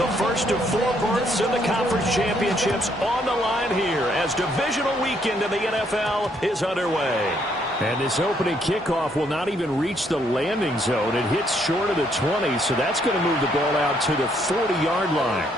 The first of 4 berths in the conference championships on the line here as divisional weekend in the NFL is underway. And this opening kickoff will not even reach the landing zone. It hits short of the 20, so that's going to move the ball out to the 40-yard line.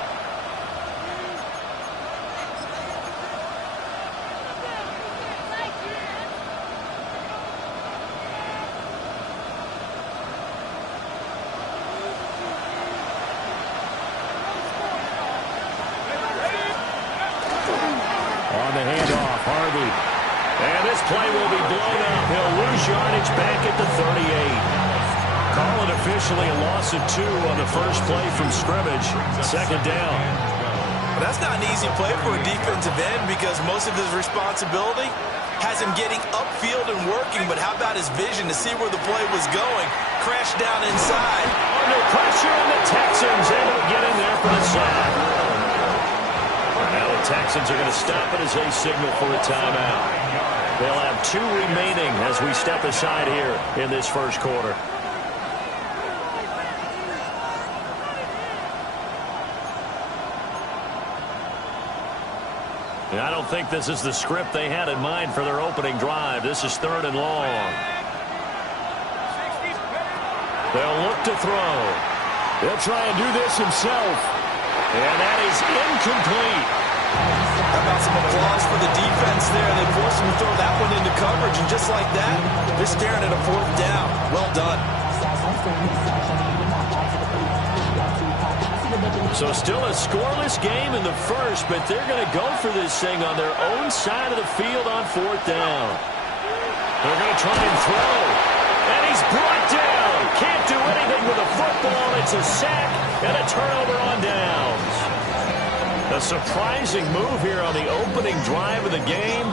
Play will be blown up. He'll lose yardage back at the 38. Call it officially a loss of 2 on the first play from scrimmage. Second down. Well, that's not an easy play for a defensive end because most of his responsibility has him getting upfield and working, but how about his vision to see where the play was going? Crash down inside. Under pressure, and the Texans able to get in there for the sack. Now the Texans are going to stop it as they signal for a timeout. They'll have 2 remaining as we step aside here in this first quarter. I don't think this is the script they had in mind for their opening drive. This is 3rd and long. They'll look to throw. He'll try and do this himself. And that is incomplete. How about some applause for the defense there? They forced him to throw that one into coverage, and just like that, they're staring at a 4th down. Well done. So still a scoreless game in the first, but they're going to go for this thing on their own side of the field on 4th down. They're going to try and throw. And he's brought down. Can't do anything with a football. It's a sack and a turnover on downs. A surprising move here on the opening drive of the game.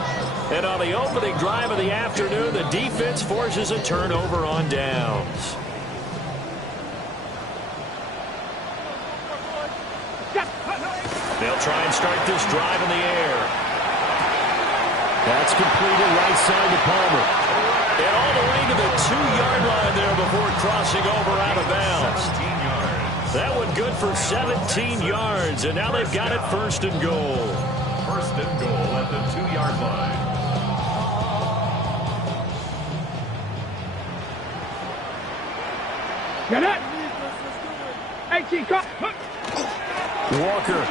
And on the opening drive of the afternoon, the defense forces a turnover on downs. They'll try and start this drive in the air. That's completed right side to Palmer. And all the way to the 2-yard line there before crossing over out of bounds. That one good for 17 yards, and now they've got it 1st and goal. 1st and goal at the 2-yard line. Get it! 18, cut! Walker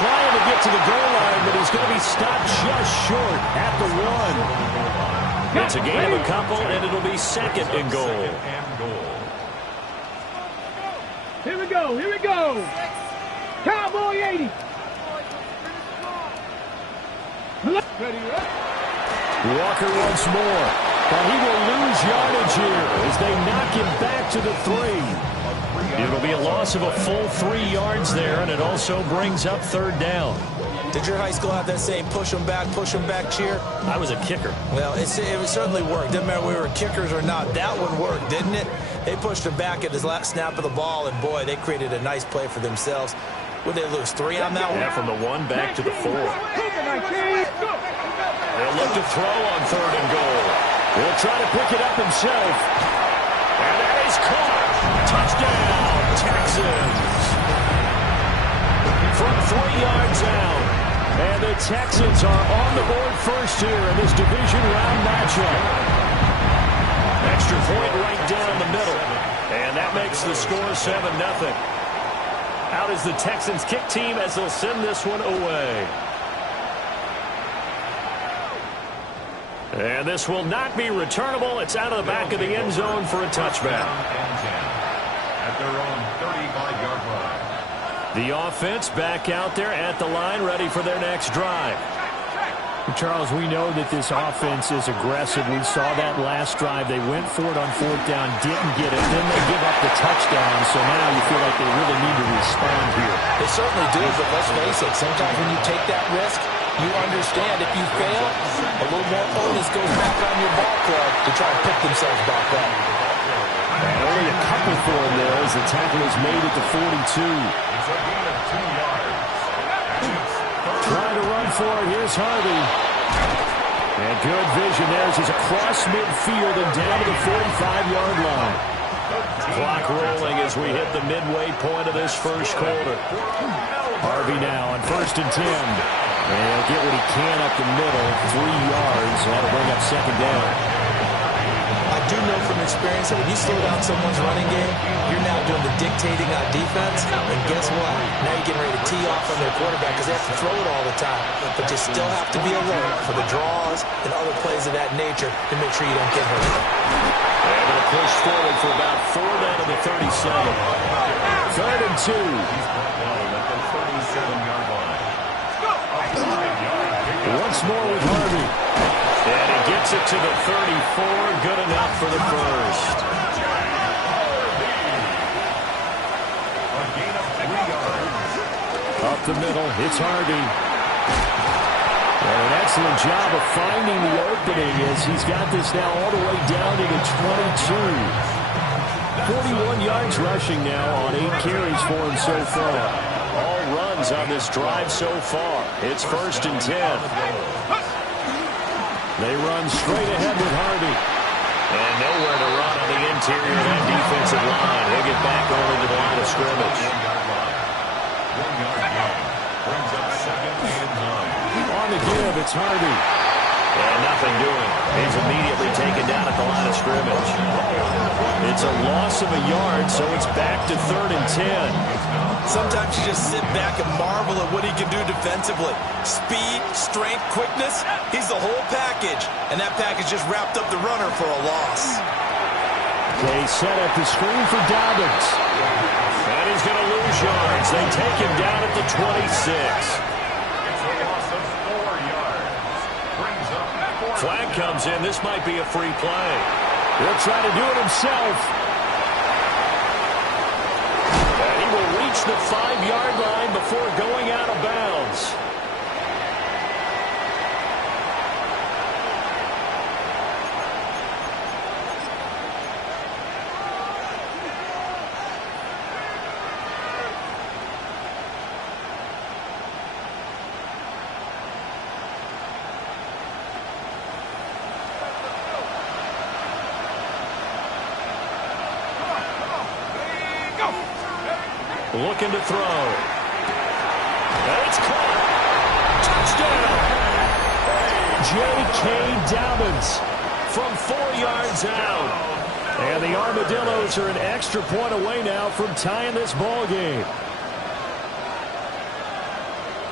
trying to get to the goal line, but he's going to be stopped just short at the 1. It's a gain of a couple, and it'll be 2nd and goal. Here we go, here we go. Cowboy 80. Walker once more. But he will lose yardage here as they knock him back to the 3. It'll be a loss of a full 3 yards there, and it also brings up 3rd down. Did your high school have that same push them back cheer? I was a kicker. Well, it certainly worked. Didn't matter if we were kickers or not. That one worked, didn't it? They pushed him back at his last snap of the ball, and boy, they created a nice play for themselves. Would they lose 3 on that one? Yeah, from the 1 back to the 4. They'll look to throw on 3rd and goal. He'll try to pick it up himself. And that is caught. Touchdown, Texans. From 3 yards out. And the Texans are on the board first here in this division round matchup. Extra point right down the middle. And that makes the score 7-0. Out is the Texans kick team as they'll send this one away. And this will not be returnable. It's out of the back of the end zone for a touchback. At their own 35-yard line. The offense back out there at the line, ready for their next drive. Charles, we know that this offense is aggressive. We saw that last drive. They went for it on 4th down, didn't get it. Then they give up the touchdown, so now you feel like they really need to respond here. They certainly do, but let's face it, sometimes when you take that risk, You understand if you fail, a little more onus goes back on your ball club to try and pick themselves back up. And only a couple for him there as the tackle is made at the 42. Trying to run for it. Here's Harvey. And good vision there as he's across midfield and down to the 45-yard line. Clock rolling as we hit the midway point of this first quarter. Harvey now on 1st and 10. And he'll get what he can up the middle. 3 yards. That'll bring up 2nd down. I do know from experience that when you slow down someone's running game, you're now doing the dictating on defense. And guess what? Now you're getting ready to tee off on their quarterback because they have to throw it all the time. But you still have to be alert for the draws and other plays of that nature to make sure you don't get hurt. They're going to push forward for about 4 down to the 37. 3rd and 2. Once more with Harvey. And he gets it to the 34. Good enough for the first. Up the middle, it's Harvey. And an excellent job of finding the opening as he's got this now all the way down to the 22. 41 yards rushing now on 8 carries for him so far. All runs on this drive so far. It's 1st and 10. They run straight ahead with Harvey. And nowhere to run on the interior of that defensive line. He'll get back only to the line of scrimmage. On the give, it's Harvey. And nothing doing. He's immediately taken down at the line of scrimmage. It's a loss of a yard, so it's back to 3rd and 10. Sometimes you just sit back and marvel at what he can do defensively. Speed, strength, quickness, he's the whole package. And that package just wrapped up the runner for a loss. They set up the screen for Dobbins. And he's going to lose yards. They take him down at the 26. Flag comes in. This might be a free play. He'll try to do it himself. And he will reach the 5-yard line before going out of bounds. Looking to throw. And it's caught. J.K. Dobbins from 4 yards out. And the Armadillos are an extra point away now from tying this ball game.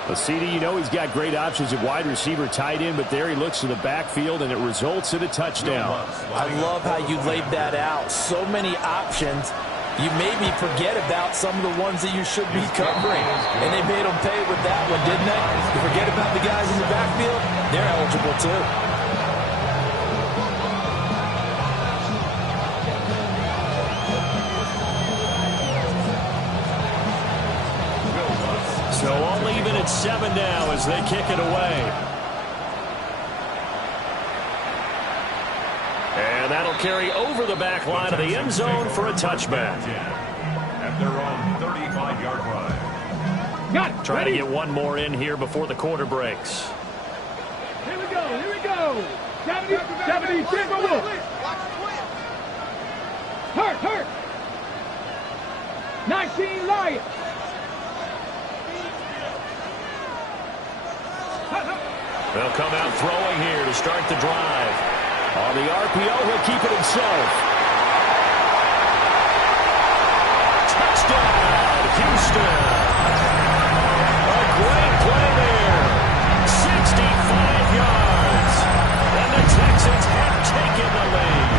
Well, CD, you know he's got great options at wide receiver, tight end, but there he looks to the backfield, and it results in a touchdown. I love how you laid that out. So many options. You maybe forget about some of the ones that you should be covering. And they made them pay with that one, didn't they? You forget about the guys in the backfield, they're eligible too. So all even at 7 now as they kick it away. And that'll carry over the back line of the end zone for a touchback. At their own 35-yard line. Got it. Trying to get one more in here before the quarter breaks. Here we go. Here we go. 70, single look. Hurt. 19 Lions. They'll come out throwing here to start the drive. On the RPO, he'll keep it himself. Touchdown, Houston. A great play there. 65 yards. And the Texans have taken the lead.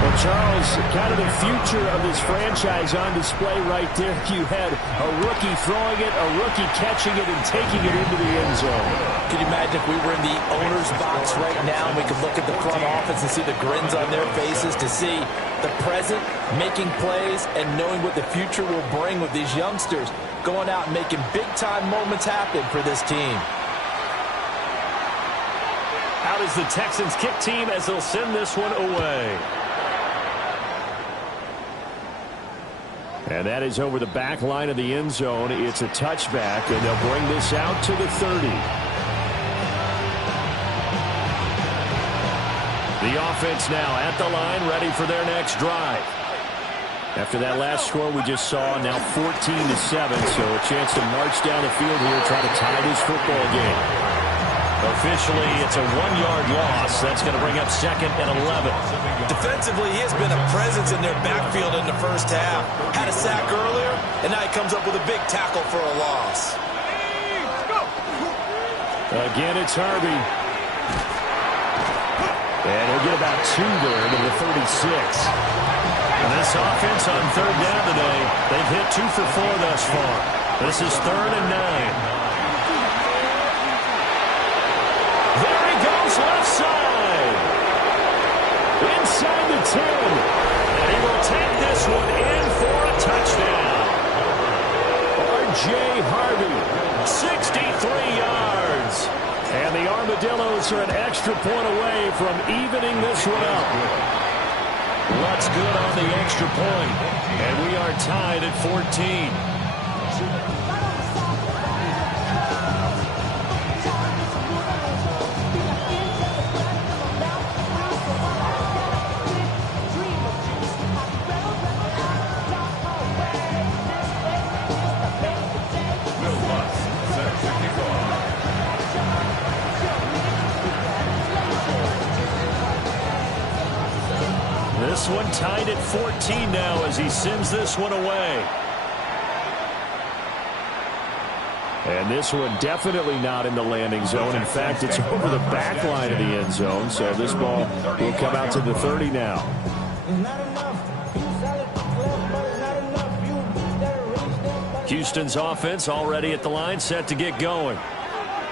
Well, Charles, kind of the future of this franchise on display right there. You had a rookie throwing it, a rookie catching it, and taking it into the end zone. Can you imagine if we were in the owner's box right now and we could look at the front office and see the grins on their faces, to see the present making plays and knowing what the future will bring with these youngsters going out and making big-time moments happen for this team. Out is the Texans kick team as they'll send this one away. And that is over the back line of the end zone. It's a touchback, and they'll bring this out to the 30. The offense now at the line, ready for their next drive. After that last score we just saw, now 14-7, so a chance to march down the field here, try to tie this football game. Officially, it's a 1-yard loss. That's going to bring up 2nd and 11. Defensively, he has been a presence in their backfield in the first half. Had a sack earlier, and now he comes up with a big tackle for a loss. Again, it's Harvey. And he'll get about 2 there to the 36. And this offense on 3rd down today, they've hit 2 for 4 thus far. This is 3rd and 9. There he goes, left side. Inside the 10. And he will take this one in for a touchdown. R.J. Harvey. 63 yards. And the Armadillos are an extra point away from evening this one up. What's good on the extra point? And we are tied at 14. This one tied at 14 now as he sends this one away. And this one definitely not in the landing zone. In fact, it's over the back line of the end zone. So this ball will come out to the 30 now. Houston's offense already at the line, set to get going.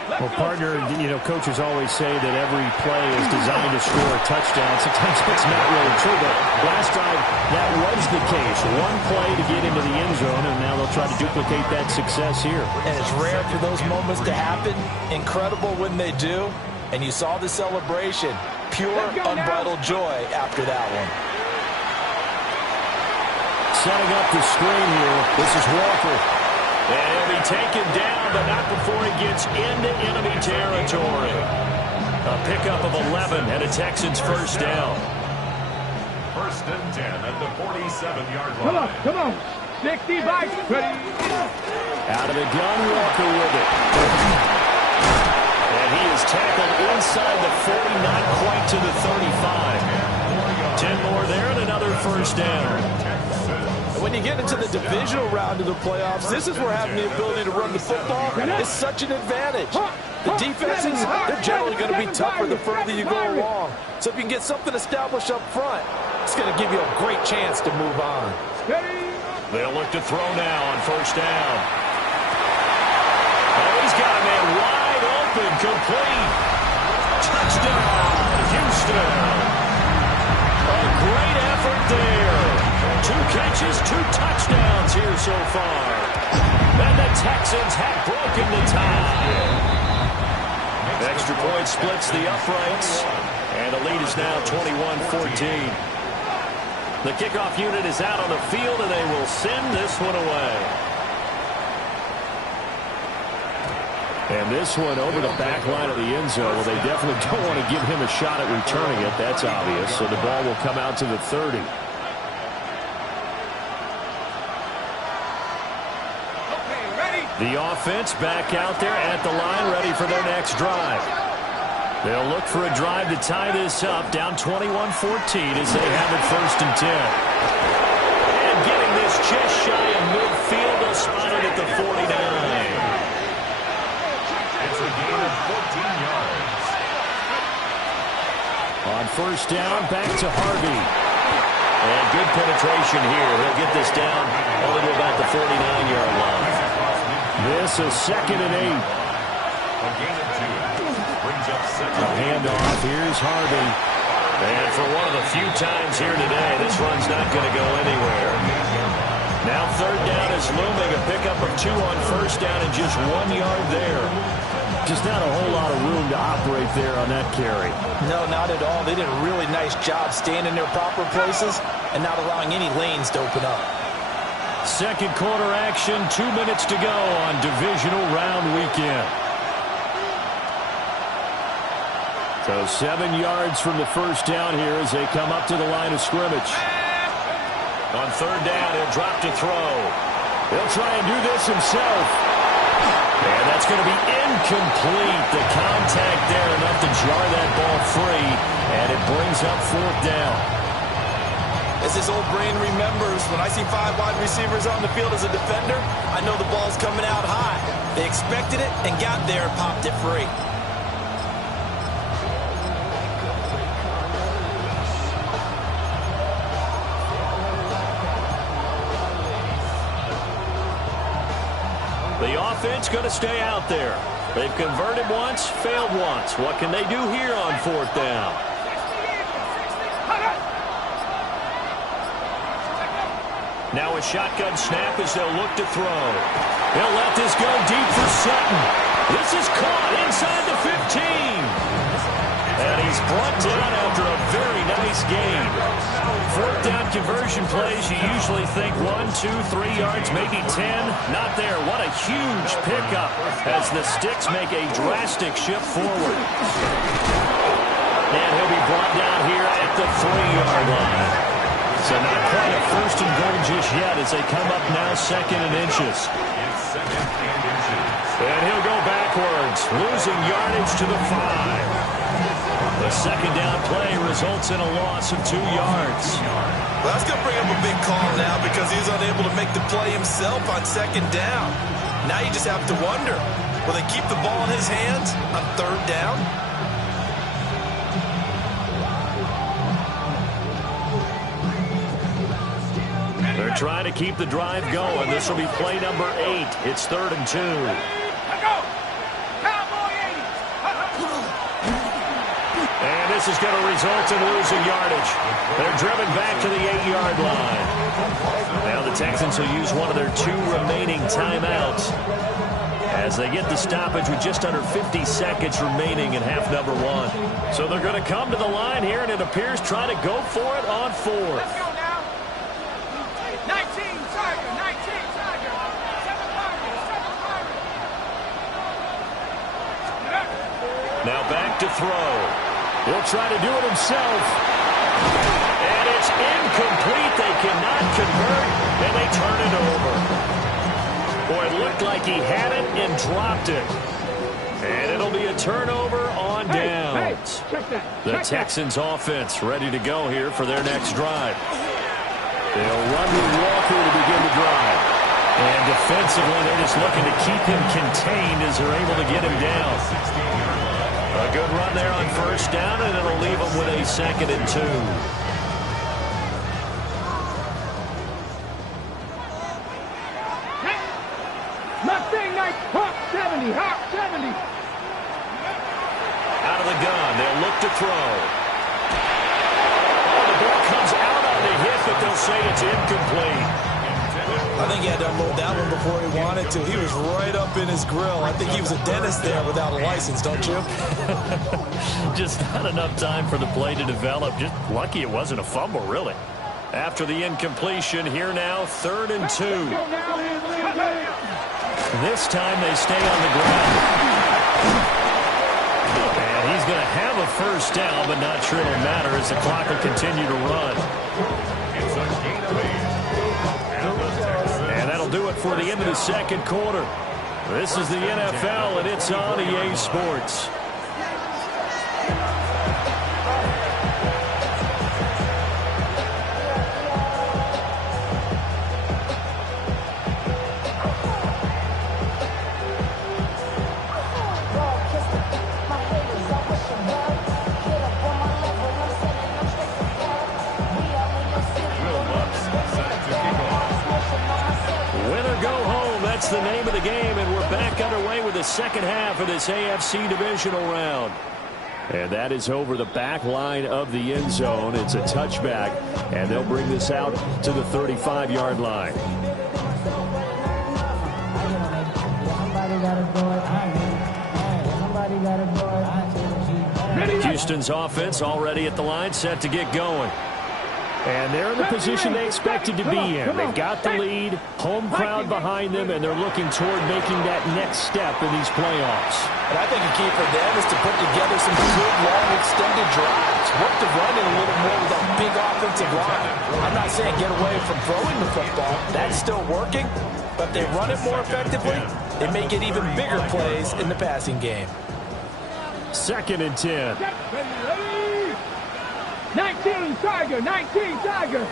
Well, partner, you know, coaches always say that every play is designed to score a touchdown. Sometimes it's not really true, but last drive, that was the case. One play to get into the end zone, and now they'll try to duplicate that success here. And it's rare for those moments to happen. Incredible when they do. And you saw the celebration. Pure, unbridled joy after that one. Setting up the screen here. This is Walker. And he'll be taken down, but not before he gets into enemy territory. A pickup of 11 and a Texans first down. 1st and 10 at the 47-yard line. Come on. 65, ready. Out of the gun, Walker with it. And he is tackled inside the 40, not quite to the 35. 10 more there and another first down. When you get into the divisional round of the playoffs, this is where having the ability to run the football is such an advantage. The defenses, they're generally going to be tougher the further you go along. So if you can get something established up front, it's going to give you a great chance to move on. They'll look to throw now on first down. Oh, he's got a man wide open, complete. Touchdown, Houston. A great effort there. 2 catches, 2 touchdowns here so far. And the Texans have broken the tie. Extra point splits the uprights. And the lead is now 21-14. The kickoff unit is out on the field, and they will send this one away. And this one over the back line of the end zone. Well, they definitely don't want to give him a shot at returning it. That's obvious. So the ball will come out to the 30. The offense back out there at the line, ready for their next drive. They'll look for a drive to tie this up, down 21-14 as they have it 1st and 10. And getting this just shy of midfield, they'll spot it at the 49. It's a gain of 14 yards. On first down, back to Harvey. And good penetration here. He'll get this down only to about the 49-yard line. This is 2nd and 8. A gain of 2. Brings up second. A handoff. Here's Harvey. And for one of the few times here today, this run's not going to go anywhere. Now 3rd down is looming. A pickup of 2 on 1st down and just 1 yard there. Just not a whole lot of room to operate there on that carry. No, not at all. They did a really nice job staying in their proper places and not allowing any lanes to open up. Second quarter action, 2 minutes to go on divisional round weekend. So 7 yards from the first down here as they come up to the line of scrimmage. On 3rd down, he'll drop to throw. He'll try and do this himself. And that's going to be incomplete. The contact there enough to jar that ball free. And it brings up 4th down. As this old brain remembers, when I see 5 wide receivers on the field as a defender, I know the ball's coming out high. They expected it and got there and popped it free. The offense going to stay out there. They've converted once, failed once. What can they do here on 4th down? Now a shotgun snap as they'll look to throw. They'll let this go deep for Sutton. This is caught inside the 15. And he's brought down after a very nice gain. 4th down conversion plays, you usually think 1, 2, 3 yards, maybe 10. Not there. What a huge pickup as the Sticks make a drastic shift forward. And he'll be brought down here at the 3-yard line. So not quite a 1st and goal just yet as they come up now 2nd and inches. It's 2nd and inches. And he'll go backwards, losing yardage to the 5. The 2nd down play results in a loss of 2 yards. Well, that's going to bring up a big call now because he's unable to make the play himself on 2nd down. Now you just have to wonder, will they keep the ball in his hands on 3rd down? They're trying to keep the drive going. This will be play number 8. It's 3rd and 2. And this is going to result in losing yardage. They're driven back to the 8-yard line. Now the Texans will use one of their 2 remaining timeouts as they get the stoppage with just under 50 seconds remaining in half number 1. So they're going to come to the line here, and it appears try to go for it on 4th. Now back to throw. He'll try to do it himself. And it's incomplete. They cannot convert, and they turn it over. Boy, it looked like he had it and dropped it. And it'll be a turnover on downs. The Texans offense ready to go here for their next drive. They'll run with Walker to begin the drive. And defensively, they're just looking to keep him contained as they're able to get him down. A good run there on 1st down, and it'll leave them with a 2nd and 2. Mustang night, Hawk 70, Hawk 70. Out of the gun, they'll look to throw. Oh, the ball comes out on the hit, but they'll say it's incomplete. I think he had to unload that one before he wanted to. He was right up in his grill. I think he was a dentist there without a license, don't you? Just not enough time for the play to develop. Just lucky it wasn't a fumble, really. After the incompletion, here now, 3rd and 2. This time they stay on the ground. And he's going to have a 1st down, but not sure it'll matter as the clock will continue to run. It's a gain of 8. And that'll do it for the end of the 2nd quarter. This is the NFL, and it's on EA Sports. underway with the second half of this AFC divisional round. And that is over the back line of the end zone. It's a touchback, and they'll bring this out to the 35-yard line. Houston's offense already at the line, set to get going. And they're in the position they expected to be in. They've got the lead, home crowd behind them, and they're looking toward making that next step in these playoffs. And I think a key for them is to put together some good, long, extended drives. Work the running a little more with that big offensive line. I'm not saying get away from throwing the football. That's still working. But if they run it more effectively, they may get even bigger plays in the passing game. 2nd and 10. 19 Tiger, 19 Tiger.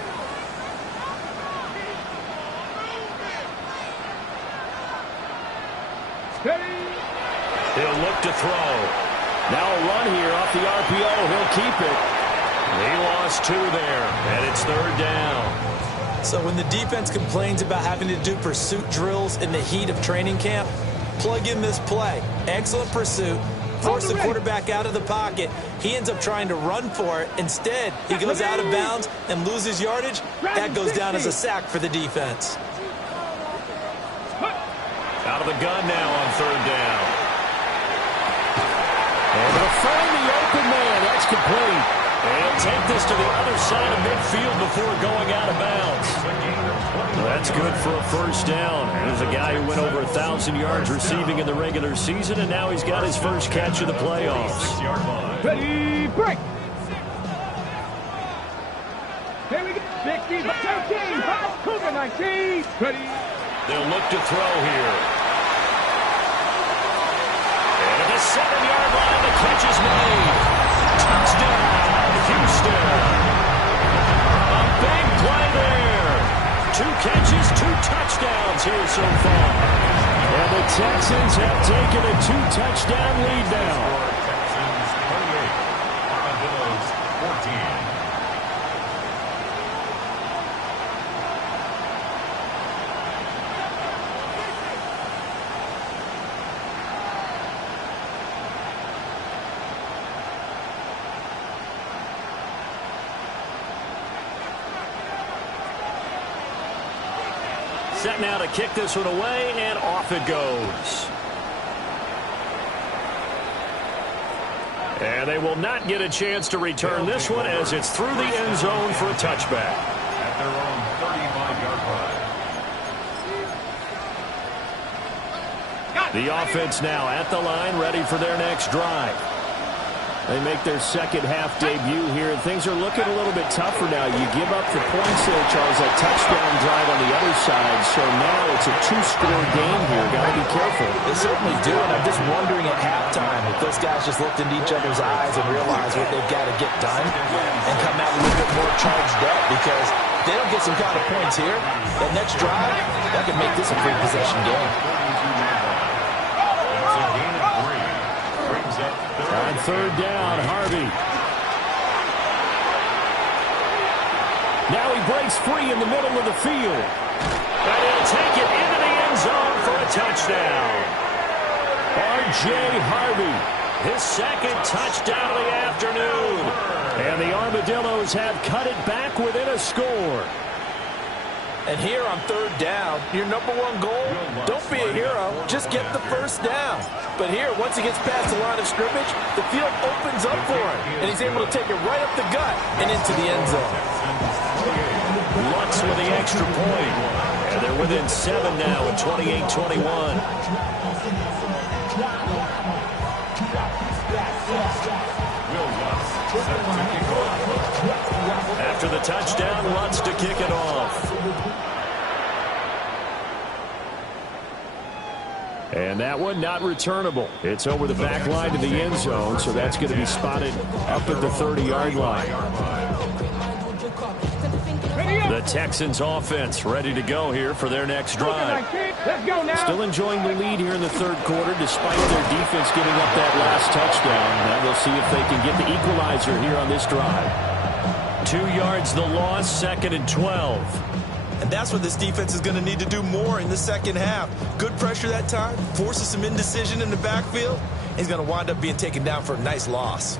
He'll look to throw. Now a run here off the RPO. He'll keep it. He lost 2 there, and it's 3rd down. So when the defense complains about having to do pursuit drills in the heat of training camp, plug in this play. Excellent pursuit. Force the quarterback out of the pocket. He ends up trying to run for it. Instead, he goes out of bounds and loses yardage. That goes down as a sack for the defense. Out of the gun now on 3rd down. And they'll find the open man. That's complete. And he'll take this to the other side of midfield before going out of bounds. That's good for a 1st down. There's a guy who went over 1,000 yards receiving in the regular season, and now he's got his first catch of the playoffs. Ready, break. Here we go. 16, 13, 5, Cougar, 19. Ready. They'll look to throw here. And at the 7-yard line, the catch is made. Touchdown, Houston. A big play there. 2 catches, 2 touchdowns here so far. And the Texans have taken a 2-touchdown lead now. Texans 28, Armadillos 14. Set now to kick this one away, and off it goes. And they will not get a chance to return this one as it's through the end zone for a touchback. At their own 35-yard line. The offense now at the line, ready for their next drive. They make their second half debut here, and things are looking a little bit tougher now. You give up the points there, Charles, that touchdown drive on the other side, so now it's a 2-score game here. Got to be careful. They certainly do, and I'm just wondering at halftime if those guys just looked into each other's eyes and realized what they've got to get done and come out a little bit more charged up, because if they don't get some kind of points here, that next drive, that could make this a free possession game. On 3rd down, Harvey. Now he breaks free in the middle of the field. And he'll take it into the end zone for a touchdown. R.J. Harvey. His 2nd touchdown of the afternoon. And the Armadillos have cut it back within a score. And here on 3rd down, your number 1 goal, don't be a hero, just get the 1st down. But here, once he gets past the line of scrimmage, the field opens up for him, and he's able to take it right up the gut and into the end zone. Lutz with the extra point. And they're within 7 now at 28-21. After the touchdown, Lutz to kick it off. And that one not returnable. It's over the back line to the end zone, so that's going to be spotted up at the 30-yard line. The Texans offense ready to go here for their next drive. Let's go now. Still enjoying the lead here in the 3rd quarter despite their defense giving up that last touchdown. Now they'll see if they can get the equalizer here on this drive. 2 yards the loss, 2nd and 12. And that's what this defense is going to need to do more in the second half. Good pressure that time, forces some indecision in the backfield. He's going to wind up being taken down for a nice loss.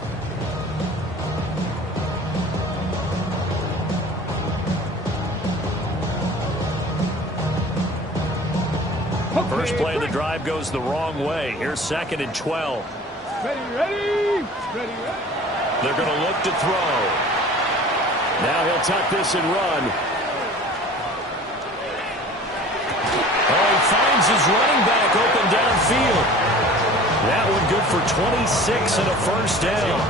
First play of the drive goes the wrong way. Here's 2nd and 12. Ready. They're going to look to throw. Now he'll tuck this and run. Oh, he finds his running back open downfield. That one good for 26 and a first down.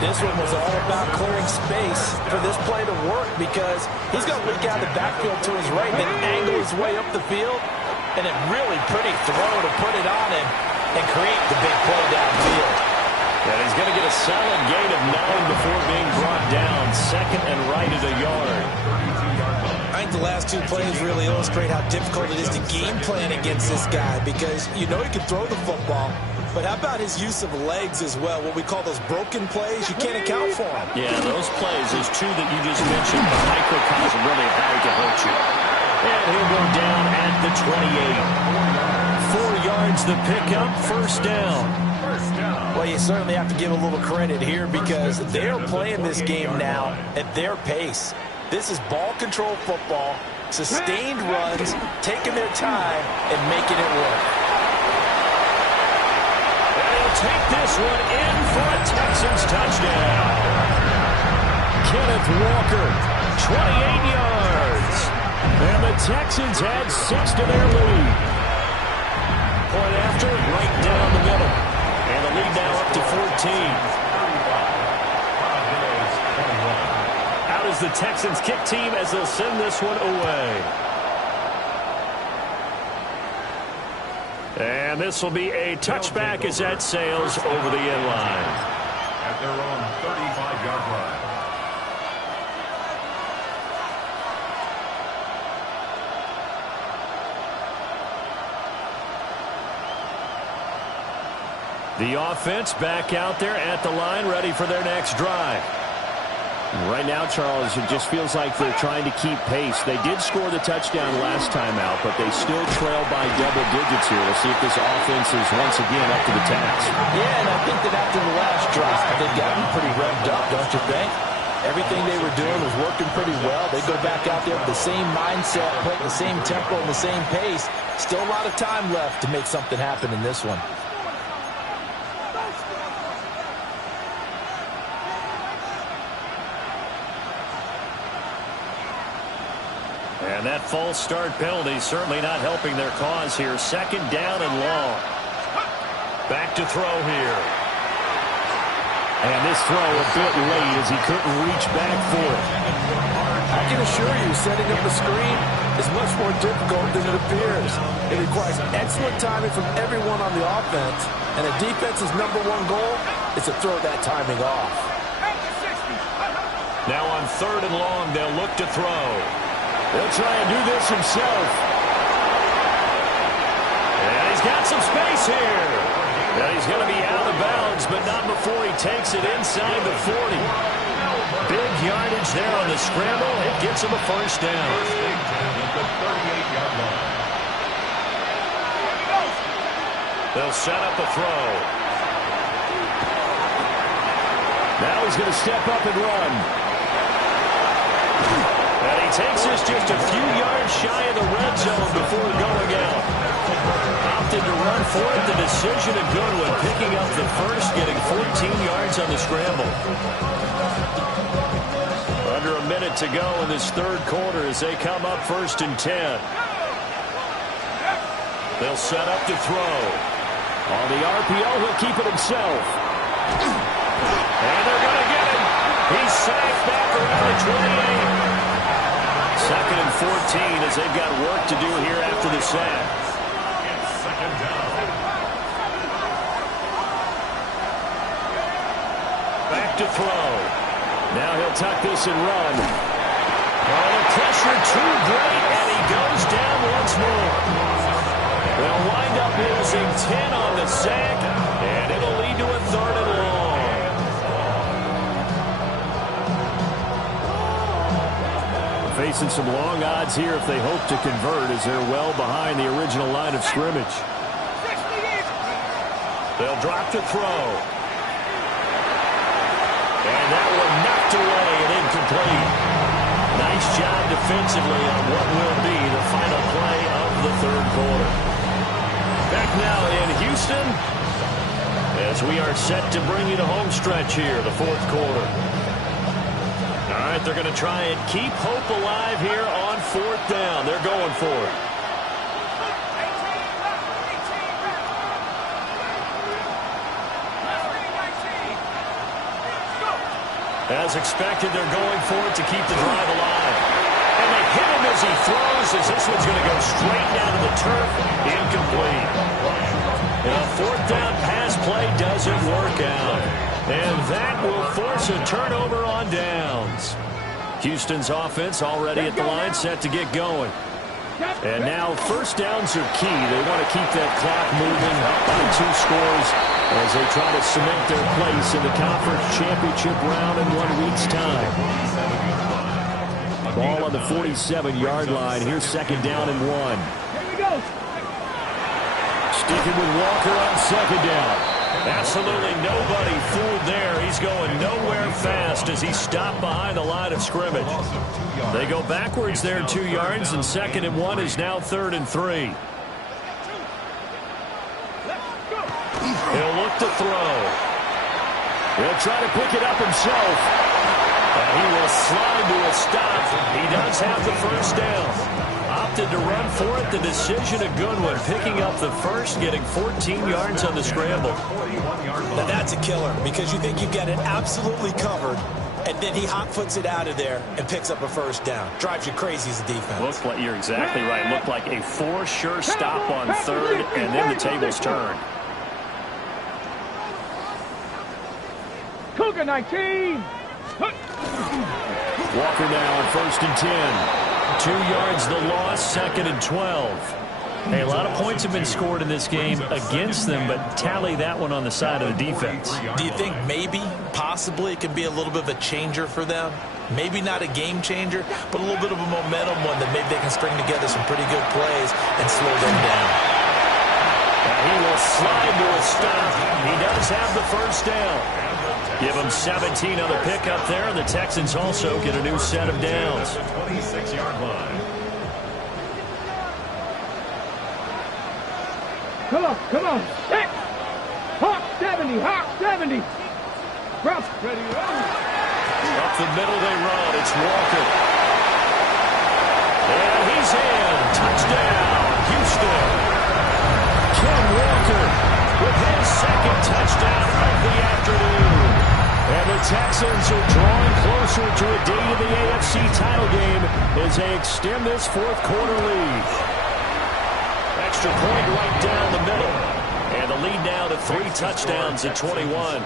This one was all about clearing space for this play to work because he's going to leak out the backfield to his right, then angle his way up the field. And a really pretty throw to put it on him and create the big play downfield. And he's going to get a solid gain of 9 before being brought down. 2nd and right at a yard. I think the last 2 plays really illustrate how difficult it is to game plan against this guy because you know he can throw the football, but how about his use of legs as well, what we call those broken plays? You can't account for them. Yeah, those plays, those 2 that you just mentioned, the microcosm really how he can hurt you. And he'll go down at the 28. 4 yards the pickup, first down. Well, you certainly have to give a little credit here because they're playing this game now at their pace. This is ball control football, sustained runs, taking their time and making it work. And he'll take this one in for a Texans touchdown. Kenneth Walker, 28 yards. And the Texans add 6 to their lead. Point after, right down the middle. And the lead now up to 14. Out is the Texans kick team as they'll send this one away. And this will be a touchback as that sails over the end line. At their own 35-yard line. The offense back out there at the line, ready for their next drive. Right now, Charles, it just feels like they're trying to keep pace. They did score the touchdown last time out, but they still trail by double digits here. We'll see if this offense is once again up to the task. Yeah, and I think that after the last drive, they've gotten pretty revved up, don't you think? Everything they were doing was working pretty well. They go back out there with the same mindset, playing the same tempo and the same pace. Still a lot of time left to make something happen in this one. And that false start penalty certainly not helping their cause here. 2nd down and long. Back to throw here. And this throw a bit late as he couldn't reach back for it. I can assure you, setting up a screen is much more difficult than it appears. It requires excellent timing from everyone on the offense, and a defense's #1 goal is to throw that timing off. Now on 3rd and long, they'll look to throw. He'll try and do this himself. And he's got some space here. And he's going to be out of bounds, but not before he takes it inside the 40. Big yardage there on the scramble. It gets him a first down. They'll set up a throw. Now he's going to step up and run. And he takes this just a few yards shy of the red zone before going out. Opted to run for it. The decision a good one. Picking up the first, getting 14 yards on the scramble. Under a minute to go in this 3rd quarter as they come up 1st and 10. They'll set up to throw. On the RPO, he'll keep it himself. And they're going to get him. He's sacked back around the 28. 2nd and 14 as they've got work to do here after the sack. It's 2nd down. Back to throw. Now he'll tuck this and run. Oh, the pressure too great, and he goes down once more. They'll wind up losing 10 on the sack, and it'll lead to a 3rd and long. facing some long odds here if they hope to convert, as they're well behind the original line of scrimmage. They'll drop to throw. And that one knocked away and incomplete. Nice job defensively on what will be the final play of the third quarter. Back now in Houston as we are set to bring you the home stretch here, the fourth quarter. All right, they're going to try and keep hope alive here on fourth down. They're going for it. As expected, they're going for it to keep the drive alive. And they hit him as he throws, as this one's going to go straight down to the turf. Incomplete. And a fourth down pass play doesn't work out. And that will force a turnover on downs. Houston's offense already at the line, set to get going. And now first downs are key. They want to keep that clock moving, up by 2 scores as they try to cement their place in the conference championship round in 1 week's time. Ball on the 47-yard line. Here's second down and 1. Here we go. Sticking with Walker on second down. Absolutely nobody fooled there. He's going nowhere fast as he stopped behind the line of scrimmage. They go backwards there 2 yards, and second and 1 is now third and 3. He'll look to throw. He'll try to pick it up himself. And he will slide to a stop. He does have the first down. Opted to run for it. The decision a good one. Picking up the first, getting 14 yards on the scramble. Now that's a killer because you think you've got it absolutely covered, and then he hot-foots it out of there and picks up a first down. Drives you crazy as a defense. Looks like you're exactly right. Looked like a for-sure stop on third, and then the tables turned. Cougar 19. Walker now on first and 10. 2 yards the loss, second and 12. Hey, a lot of points have been scored in this game against them, but tally that one on the side of the defense. Do you think maybe, possibly, it can be a little bit of a changer for them? Maybe not a game changer, but a little bit of a momentum one that maybe they can string together some pretty good plays and slow them down. He will slide to a stop. He does have the first down. Give him 17 on the pickup there, and the Texans also get a new set of downs. 26-yard line. Come on, come on. Hey. Hawk 70, Hawk 70. Rough, ready, roll. Up the middle they run. It's Walker. And he's in. Touchdown, Houston. Ken Walker with his second touchdown of the afternoon. And the Texans are drawing closer to a date of the AFC title game as they extend this fourth quarter lead. Extra point right down the middle. And the lead now to 3 touchdowns at 21. 42.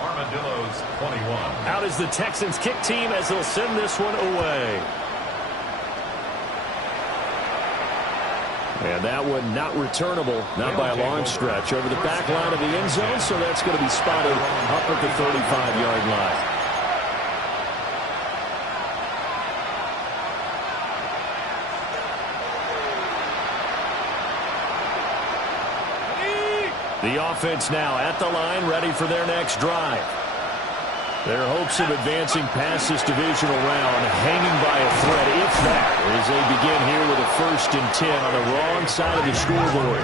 Armadillos 21. Out is the Texans kick team as they'll send this one away. And that one not returnable, not by a long stretch, over the back line of the end zone, so that's going to be spotted up at the 35-yard line. The offense now at the line, ready for their next drive. Their hopes of advancing past this divisional round hanging by a thread, if that, as they begin here with a first and 10 on the wrong side of the scoreboard.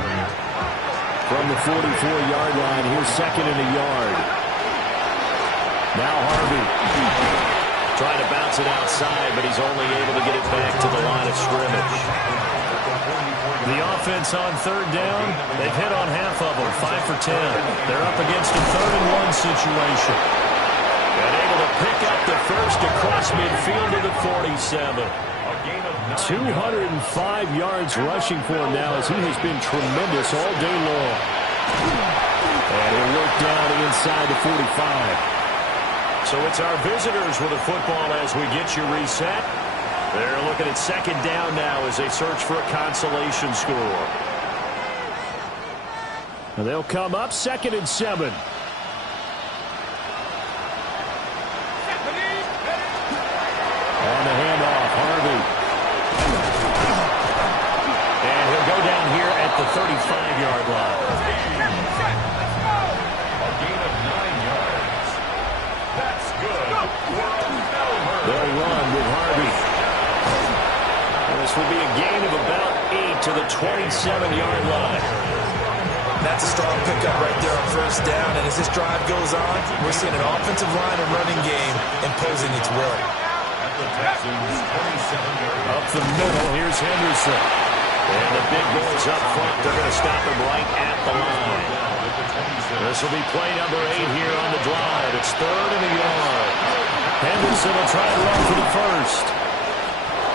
From the 44-yard line, here's second and a yard. Now Harvey trying to bounce it outside, but he's only able to get it back to the line of scrimmage. The offense on third down, they've hit on half of them, 5 for 10. They're up against a 3rd-and-1 situation. And able to pick up the first across midfield to the 47. 205 yards rushing for him now as he has been tremendous all day long. And he'll work down inside the 45. So it's our visitors with the football as we get you reset. They're looking at second down now as they search for a consolation score. And they'll come up 2nd and 7. On the handoff. 35-yard line. A gain of 9 yards. That's good. They'll run with Harvey. This will be a gain of about 8 to the 27-yard line. That's a strong pickup right there on first down. And as this drive goes on, we're seeing an offensive line and running game imposing its will. At the Texans' 27-yard line. Up the middle, here's Henderson. And the big boys up front, they're going to stop him right at the line. This will be play number 8 here on the drive. It's 3rd and a yard. Henderson will try to run for the first.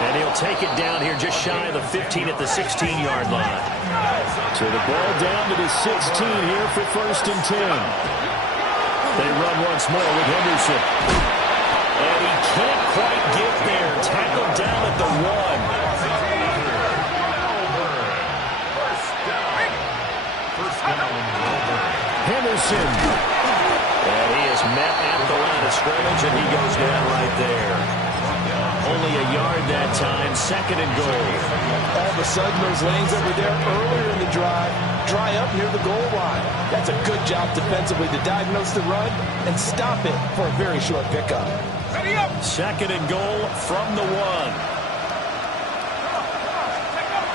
And he'll take it down here just shy of the 15 at the 16-yard line. So the ball down to the 16 here for 1st and 10. They run once more with Henderson. And he can't quite get there. Tackled down at the 1. Henderson. And he is met at the line of scrimmage, and he goes down right there. Only a yard that time, 2nd and goal. All of a sudden, those lanes that were there earlier in the drive dry up near the goal line. That's a good job defensively to diagnose the run and stop it for a very short pickup. 2nd and goal from the 1.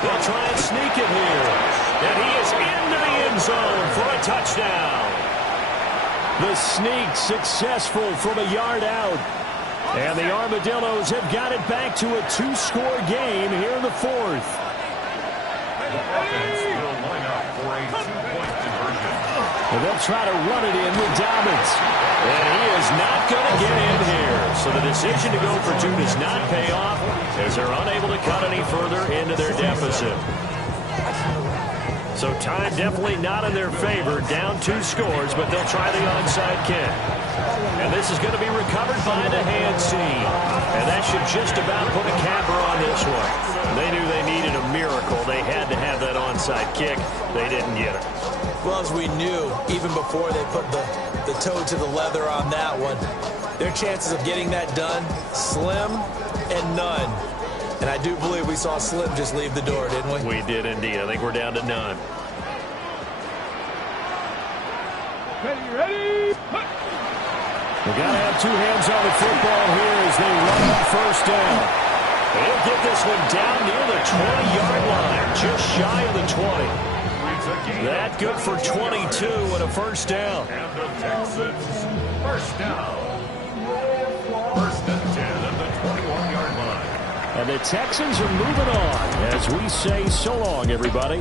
They'll try and sneak it here. And he is into the end zone for a touchdown. The sneak successful from a yard out. And the Armadillos have got it back to a 2-score game here in the 4th. The offense will line up for a 2-point conversion. And they'll try to run it in with Dobbins. And he is not going to get in here. So the decision to go for 2 does not pay off as they're unable to cut any further into their deficit. So time definitely not in their favor. Down 2 scores, but they'll try the onside kick. And this is going to be recovered by the hands team. And that should just about put a capper on this one. They knew they needed a miracle. They had to have that onside kick. They didn't get it. Well, as we knew, even before they put the toe to the leather on that one, their chances of getting that done, slim and none. And I do believe we saw Slim just leave the door, didn't we? We did indeed. I think we're down to none. Ready? We've got to have 2 hands on the football here as they run on first down. They'll get this one down near the 20-yard line, just shy of the 20. That good for 22 and a first down. And the Texans, first down. 1st and 10 at the 21-yard line. And the Texans are moving on as we say so long, everybody.